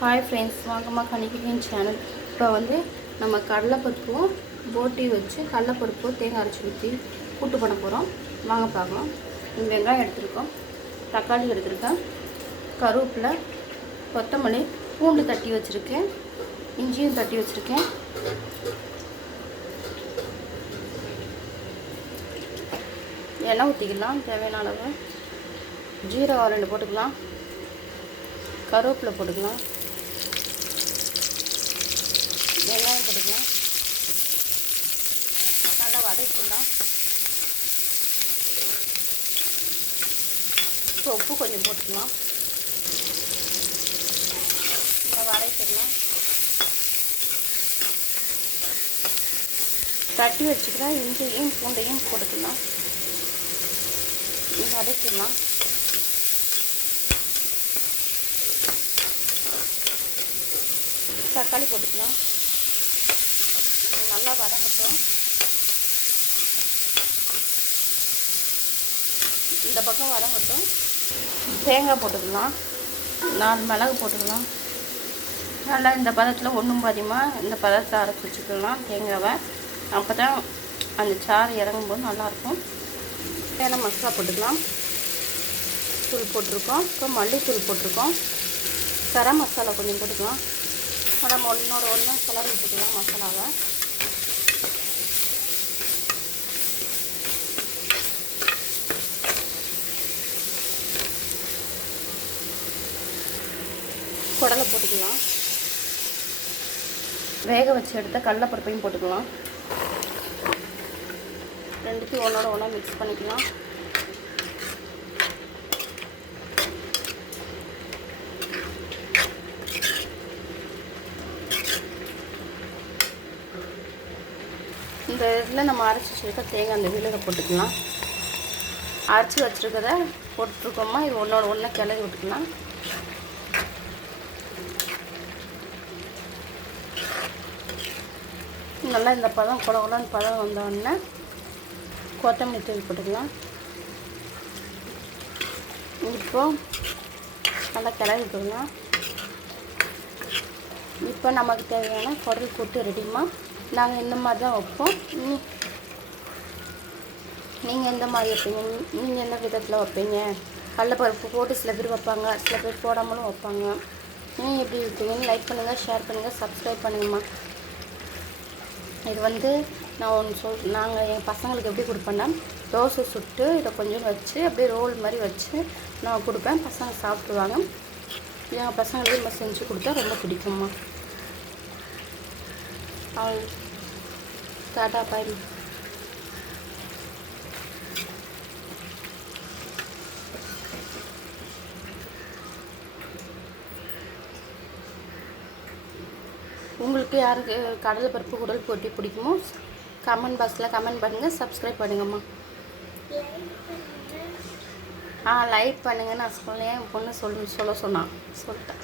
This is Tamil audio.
ஹாய் ஃப்ரெண்ட்ஸ் வாங்கம்மா கணிக்கின் சேனல் இப்போ வந்து நம்ம கடலைப்பருப்பும் போட்டி வச்சு கடலைப்பருப்பு தேங்காய் அரைச்சி ஊற்றி கூட்டு பண்ண போகிறோம் வாங்க பார்க்கலாம். இந்த வெங்காயம் எடுத்திருக்கோம். தக்காளி எடுத்திருக்கேன். கருவேப்பிலை கொத்தமல்லி பூண்டு தட்டி வச்சுருக்கேன். இஞ்சியும் தட்டி வச்சுருக்கேன். எண்ணெய் ஊற்றிக்கலாம் தேவையான அளவு. ஜீரகம் ரெண்டு போட்டுக்கலாம். கருவேப்பிலை போட்டுக்கலாம் வெங்காயம் போட்டுக்கலாம் நல்லா வதக்கிடலாம். இப்போ உப்பு கொஞ்சம் போட்டுக்கலாம். நல்லா வதக்கிடலாம். தட்டி வச்சுக்கலாம் இஞ்சியும் பூண்டையும் போட்டுக்கலாம். வதக்கிடலாம். தக்காளி போட்டுக்கலாம். நல்லா வதங்கட்டும். இந்த பக்கம் வதங்கட்டும். தேங்காய் போட்டுக்கலாம். நாலு மிளகு போட்டுக்கலாம். நல்லா இந்த பதத்தில் ஒன்றும் பாதியமாக இந்த பதத்தை அரைச்சி வச்சுக்கலாம் தேங்காவை. அப்போ தான் அந்த சாறு இறங்கும்போது நல்லாயிருக்கும். தேனை மசாலா போட்டுக்கலாம். தூள் போட்டிருக்கோம். இப்போ மல்லித்தூள் போட்டிருக்கோம். கரம் மசாலா கொஞ்சம் போட்டுக்கலாம். நம்ம ஒன்றோட ஒன்று கிளறி விட்டுக்கலாம் மசாலாவை. குடலை போட்டுக்கலாம். வேக வச்சு எடுத்த கடலைப்பருப்பையும் போட்டுக்கலாம். ரெண்டுத்தையும் ஒன்றோட ஒன்றா மிக்ஸ் பண்ணிக்கலாம். இந்த இதில் நம்ம அரைச்சி வச்சுருக்க தேங்காய் அந்த விழுக போட்டுக்கலாம். அரைச்சி வச்சுருக்கத போட்டுருக்கோமா? இது ஒன்றோட ஒன்றா கிளறி விட்டுக்கலாம். நல்லா இந்த பதம் குல குலன்னு பதம் வந்தோடனே கொத்தமல்லி தூவி போட்டுக்கலாம். இப்போ நல்லா கிளறி விட்டுக்கலாம் இப்போ நமக்கு தேவையான குடல் கூட்டு ரெடிமா நாங்கள் இந்த மாதிரி தான் வைப்போம். நீ நீங்கள் எந்த மாதிரி வைப்பீங்க? நீங்கள் எந்த விதத்தில் வைப்பீங்க? கடலப்பருப்பு போட்டு சில பேர் வைப்பாங்க. சில பேர் போடாமலும் வைப்பாங்க. நீங்கள் எப்படி வைப்பீங்கன்னு லைக் பண்ணுங்கள் ஷேர் பண்ணுங்கள் சப்ஸ்கிரைப் பண்ணுங்கம்மா. இது வந்து நான் ஒன்று சொல் நாங்கள் என் பசங்களுக்கு எப்படி கொடுப்பேன்னா தோசை சுட்டு இதை கொஞ்சம் வச்சு அப்படியே ரோல் மாதிரி வச்சு நான் கொடுப்பேன். பசங்க சாப்பிடுவாங்க. என் பசங்களுக்கு நம்ம செஞ்சு கொடுத்தா ரொம்ப பிடிக்கும்மா. அவள் டாட்டா பாய். உங்களுக்கு யாருக்கு கடலை பருப்பு குடல் போட்டி பிடிக்குமோ கமெண்ட் பாக்ஸில் கமெண்ட் பண்ணுங்கள் சப்ஸ்கிரைப் பண்ணுங்கம்மா. ஆ லைக் பண்ணுங்கன்னு நான் சொன்னேன் என் பொண்ணு சொல்லு சொல்ல சொன்னான் சொல்லிட்டேன்